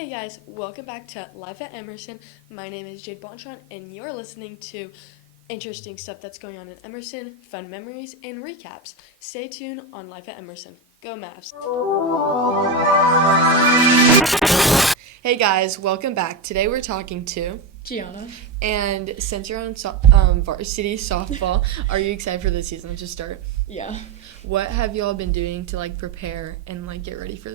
Hey guys, welcome back to Life at Emerson. My name is Jade, Bontron, and you're listening to interesting stuff that's going on in Emerson, fun memories, and recaps. Stay tuned on Life at Emerson. Go Mavs! Hey guys, welcome back. Today we're talking to Gianna. And since you're on varsity softball, are you excited for the season to start? Yeah. What have y'all been doing to prepare and get ready for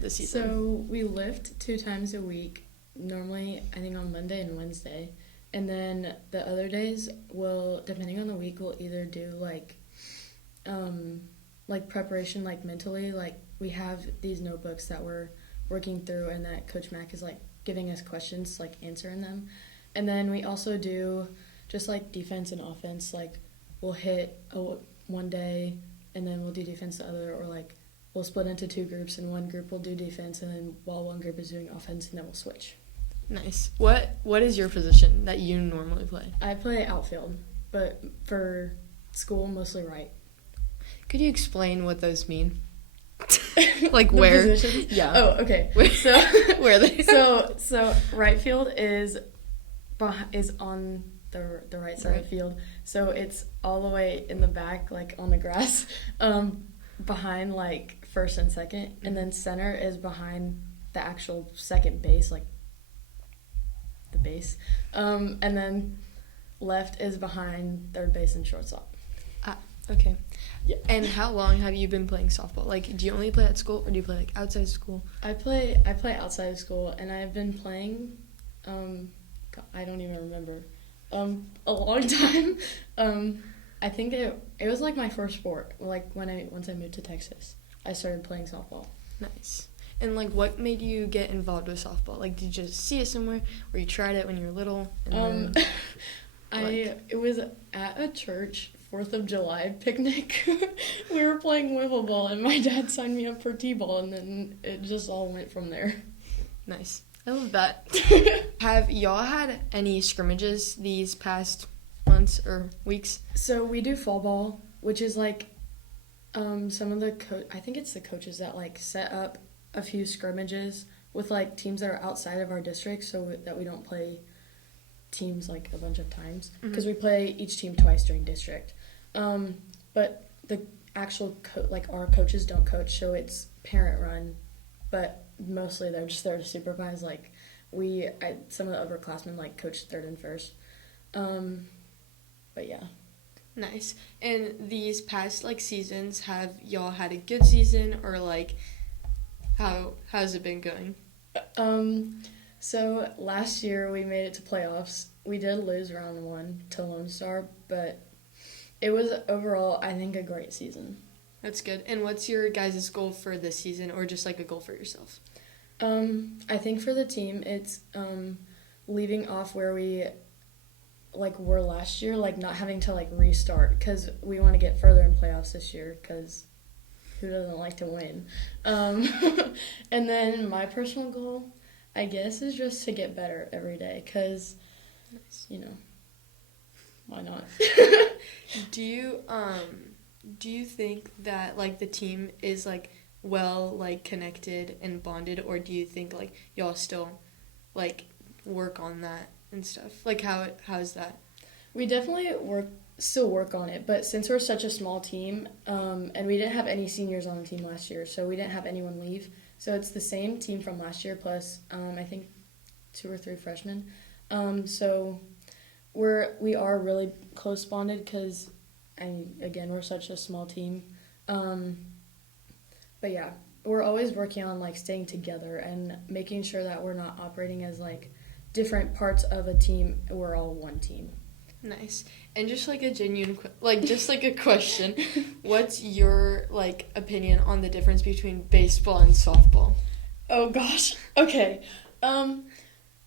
the season? So we lift 2 times a week, normally I think on Monday and Wednesday. And then the other days depending on the week, we'll either do preparation mentally. We have these notebooks that we're working through and that Coach Mack is giving us questions, answering them. And then we also do just defense and offense. We'll hit one day and then we'll do defense the other, or we'll split into 2 groups and one group will do defense, and then while one group is doing offense, and then we'll switch. Nice. What is your position that you normally play? I play outfield, but for school, mostly right. Could you explain what those mean? Where? Positions? Yeah. Oh, okay. So where are they? So right field is on the right side of the field. So it's all the way in the back, on the grass, behind first and second, and then center is behind the actual second base, the base, and then left is behind third base and shortstop. Okay. Yeah. And how long have you been playing softball? Do you only play at school, or do you play outside of school? I play outside of school, and I've been playing. I don't even remember. A long time. I think it was my first sport. Once I moved to Texas, I started playing softball. Nice. And what made you get involved with softball? Did you just see it somewhere, or you tried it when you were little? And it was at a church 4th of July picnic. We were playing wiffle ball, and my dad signed me up for t-ball, and then it just all went from there. Nice. I love that. Have y'all had any scrimmages these past months or weeks? So we do fall ball, which is some of the I think it's the coaches that set up a few scrimmages with teams that are outside of our district, so that we don't play teams a bunch of times, because we play each team twice during district. But the actual our coaches don't coach, so it's parent run, but mostly they're just there to supervise. Some of the upperclassmen coach third and first. But yeah. Nice. And these past seasons, have y'all had a good season, or how's it been going? So last year we made it to playoffs. We did lose round 1 to Lone Star, but it was overall, I think, a great season. That's good. And what's your guys' goal for this season, or just a goal for yourself? I think for the team, it's leaving off where we were last year, not having to restart, because we want to get further in playoffs this year, because who doesn't like to win? And then my personal goal, I guess, is just to get better every day, because, why not? Do you think that the team is well connected and bonded, or do you think y'all still work on that and stuff? How is that? We definitely still work on it, but since we're such a small team, and we didn't have any seniors on the team last year, so we didn't have anyone leave, so it's the same team from last year plus I think 2 or 3 freshmen. So we are really close bonded, because again, we're such a small team. But yeah, we're always working on staying together and making sure that we're not operating as different parts of a team. We're all one team. Nice. And just a genuine just a question, what's your opinion on the difference between baseball and softball? Oh gosh. Okay.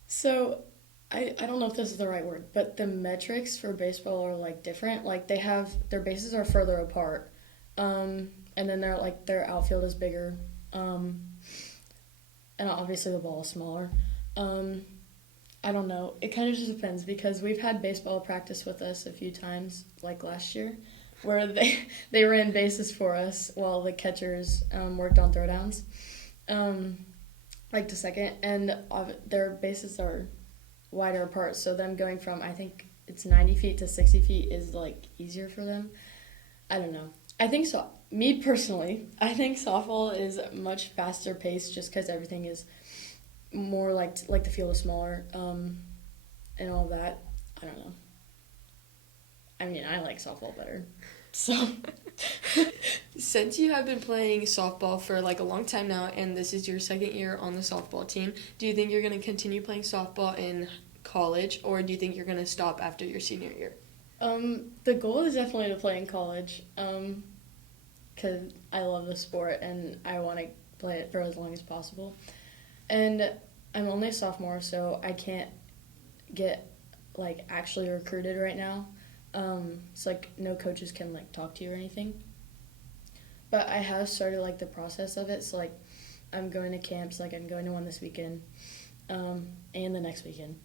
So I don't know if this is the right word, but the metrics for baseball are different. They have their bases are further apart. And then their outfield is bigger. And obviously the ball is smaller. I don't know. It kind of just depends, because we've had baseball practice with us a few times, last year, where they ran bases for us while the catchers worked on throwdowns. like to second, and their bases are wider apart, so them going from, I think it's 90 feet to 60 feet is like easier for them. I don't know. I think so. Me personally, I think softball is much faster paced just because everything is more like the field is smaller, and all that. I don't know. I mean, I like softball better. So, Since you have been playing softball for like a long time now, and this is your second year on the softball team, do you think you're going to continue playing softball in college, or do you think you're going to stop after your senior year? the goal is definitely to play in college, because I love the sport and I want to play it for as long as possible. And I'm only a sophomore, so I can't get like actually recruited right now. It's like no coaches can like talk to you or anything. But I have started like the process of it. So like I'm going to camps, like I'm going to one this weekend, and the next weekend.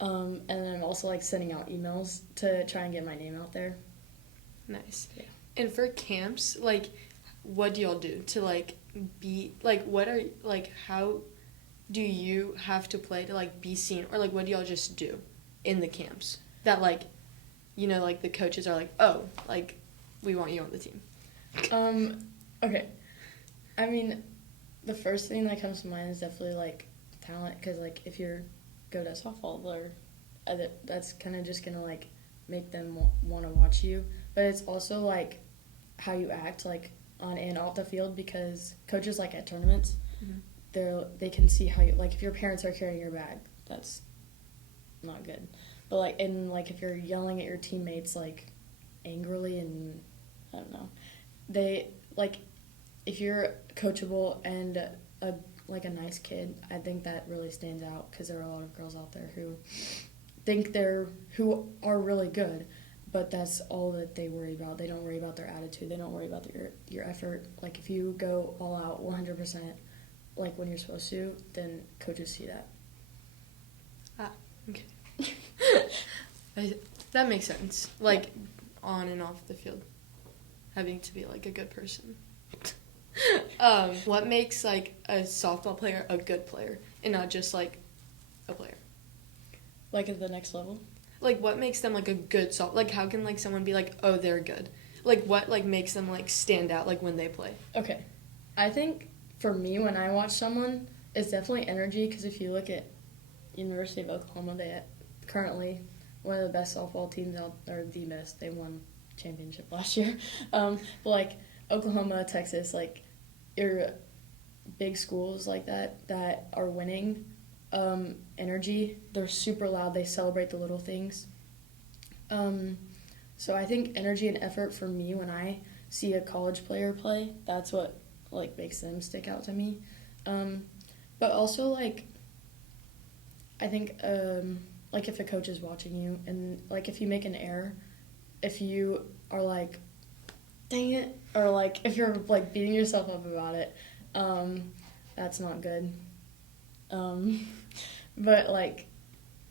And then I'm also like sending out emails to try and get my name out there. Nice. Yeah. And for camps, like, what do y'all do to like be like? What are like? How do you have to play to like be seen, or like what do y'all just do in the camps that like, like the coaches are like, oh, like we want you on the team. Okay. I mean, the first thing that comes to mind is definitely like talent, because like if you're good at softball, that's kind of just gonna like make them want to watch you. But it's also like how you act like on and off the field, because coaches like at tournaments, they can see how you, like if your parents are carrying your bag, that's not good. But like, and like if you're yelling at your teammates like angrily, and I don't know, they like if you're coachable and a nice kid, I think that really stands out, because there are a lot of girls out there who who are really good, but that's all that they worry about. They don't worry about their attitude. They don't worry about your effort. Like if you go all out 100%, like when you're supposed to, then coaches see that. Okay. That makes sense. Like on and off the field, having to be like a good person. What makes like a softball player a good player and not just like a player? Like at the next level? Like what makes them like a good like how can like someone be like, oh, they're good? Like what like makes them like stand out like when they play? Okay. I think for me, when I watch someone, it's definitely energy, because if you look at University of Oklahoma, they currently one of the best softball teams out, or the best. They won championship last year. But like Oklahoma, Texas, like your big schools like that are winning, energy. They're super loud. They celebrate the little things. So I think energy and effort for me, when I see a college player play, that's what like makes them stick out to me. But also like I think like if a coach is watching you, and like if you make an error, if you are like, dang it, or like if you're like beating yourself up about it, that's not good. But like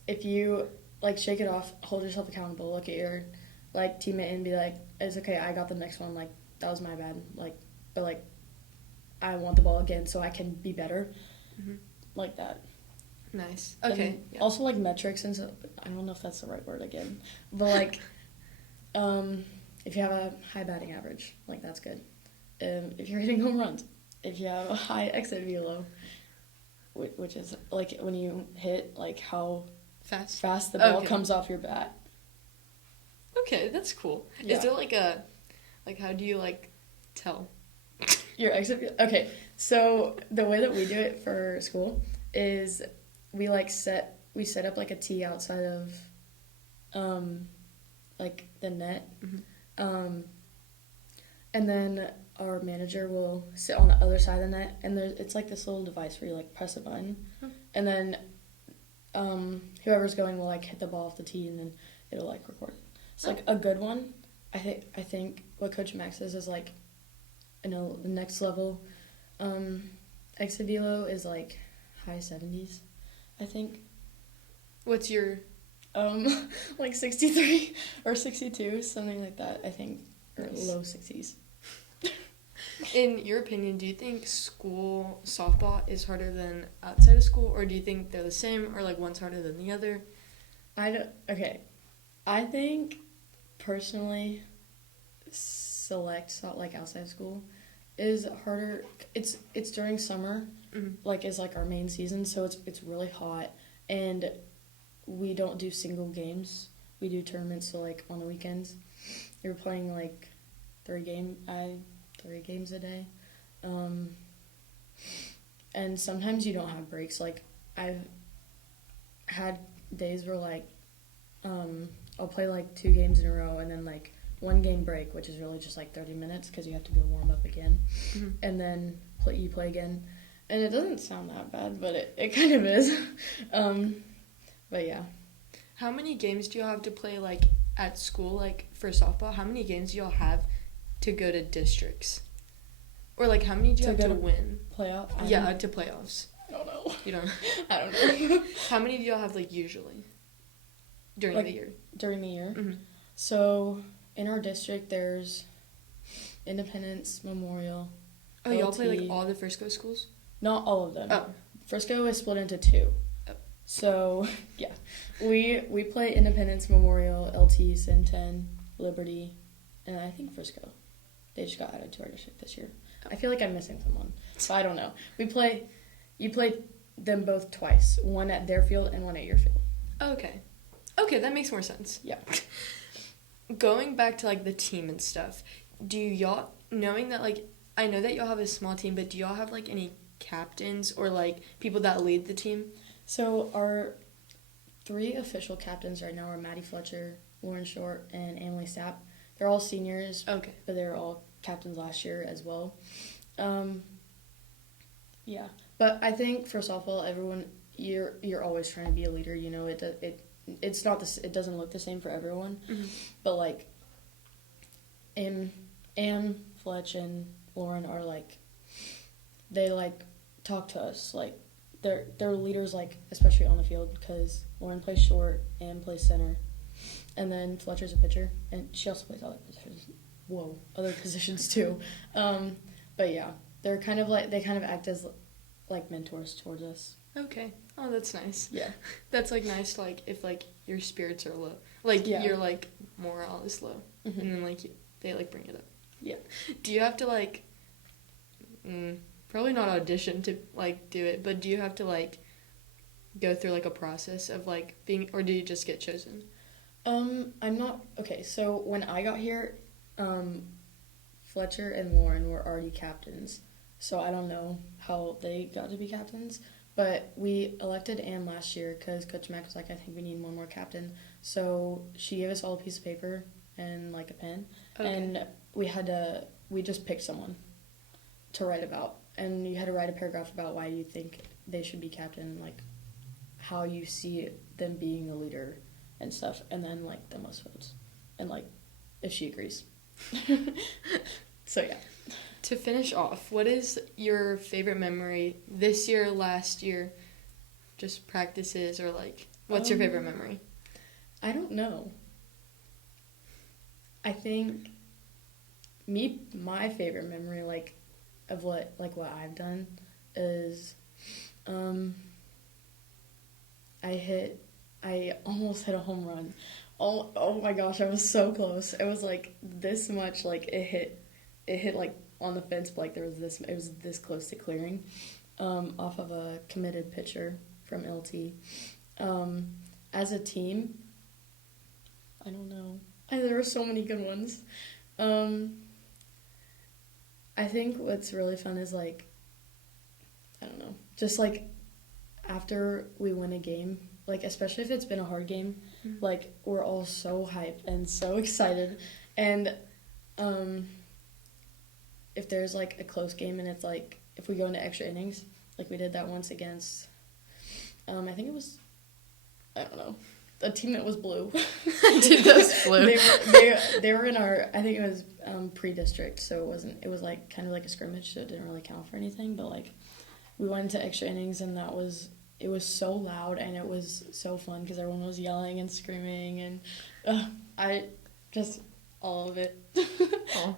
if you like shake it off, hold yourself accountable, look at your like teammate and be like, it's okay, I got the next one, like that was my bad, like but like I want the ball again so I can be better. Like that. Nice. Okay. Yeah. Also like metrics, and so I don't know if that's the right word again, but like if you have a high batting average, like that's good. If you're hitting home runs, if you have a high exit velo, which is like when you hit, like how fast the ball comes off your bat. Okay, that's cool. Yeah. Is there like how do you like tell your exit velo? Okay, so the way that we do it for school is we set up like a tee outside of like the net. And then our manager will sit on the other side of the net, and it's like this little device where you like press a button, and then whoever's going will like hit the ball off the tee, and then it'll like record it. It's like a good one. I think what Coach Max says is like, the next level exit velo is like high 70s, I think. What's your like 63 or 62, something like that, I think, or low 60s. In your opinion, do you think school softball is harder than outside of school, or do you think they're the same, or like one's harder than the other? Okay. I think personally, like outside school is harder. It's during summer, like is like our main season, so it's really hot, and we don't do single games. We do tournaments, so like on the weekends, you're playing like 3 games a day, and sometimes you don't have breaks. Like I've had days where like I'll play like 2 games in a row and then like 1 game break, which is really just like 30 minutes because you have to go warm up again, and then you play again, and it doesn't sound that bad, but it kind of is. But yeah. How many games do y'all have to play like at school, like for softball? How many games do y'all have to go to districts, or like how many do you have to win? Playoff? To playoffs. I don't know. You don't. I don't know. How many do y'all have like usually during the year? During the year. Mm-hmm. So in our district, there's Independence, Memorial. Oh, y'all play like all the Frisco schools? Not all of them. Oh. Frisco is split into 2. Oh. So yeah, we play Independence, Memorial, LT, Sin 10, Liberty, and I think Frisco. They just got added to our district this year. I feel like I'm missing someone, but I don't know. You play them both twice, one at their field and one at your field. Okay, that makes more sense. Yeah. Going back to like the team and stuff, do y'all, knowing that like, I know that y'all have a small team, but do y'all have like any captains or like people that lead the team? So our 3 official captains right now are Maddie Fletcher, Lauren Short, and Emily Stapp. They're all seniors. Okay. But they're all captains last year as well. Yeah. But I think for softball, everyone, you're always trying to be a leader. You know, it's not this. It doesn't look the same for everyone. Mm-hmm. But like, Fletch, and Lauren are like, they like talk to us like they're leaders, like especially on the field, because Lauren plays short and plays center. And then Fletcher's a pitcher, and she also plays other positions too. But yeah, they kind of act as like mentors towards us. Okay. Oh, that's nice. Yeah. That's like nice, like if like your spirits are low, like your like morale is low, and then like they like bring it up. Yeah. Do you have to like, probably not audition to like do it, but do you have to like go through like a process of like being, or do you just get chosen? I'm not, okay, so when I got here, Fletcher and Lauren were already captains, so I don't know how they got to be captains, but we elected Ann last year because Coach Mack was like, I think we need one more captain, so she gave us all a piece of paper and like a pen, and we just picked someone to write about, and you had to write a paragraph about why you think they should be captain, like how you see them being a leader and stuff, and then like the most votes, and like if she agrees. So yeah. To finish off, what is your favorite memory this year, last year, just practices, or like what's your favorite memory? I don't know. I think my favorite memory like of what I've done is I almost hit a home run. Oh my gosh, I was so close. It was like this much, like it hit like on the fence, but like it was this close to clearing, off of a committed pitcher from LT. As a team, I don't know. There were so many good ones. I think what's really fun is like, I don't know, just like after we win a game, like especially if it's been a hard game, like we're all so hyped and so excited, and if there's like a close game and it's like if we go into extra innings, like we did that once against I think it was, I don't know, a team that was blue. Dude, that's blue. They were in our, I think it was pre-district, so it was like kind of like a scrimmage, so it didn't really count for anything, but like we went into extra innings, and it was so loud, and it was so fun because everyone was yelling and screaming, and All of it. Oh.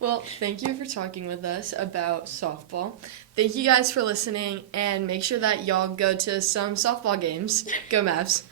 Well, thank you for talking with us about softball. Thank you guys for listening, and make sure that y'all go to some softball games. Go Mavs.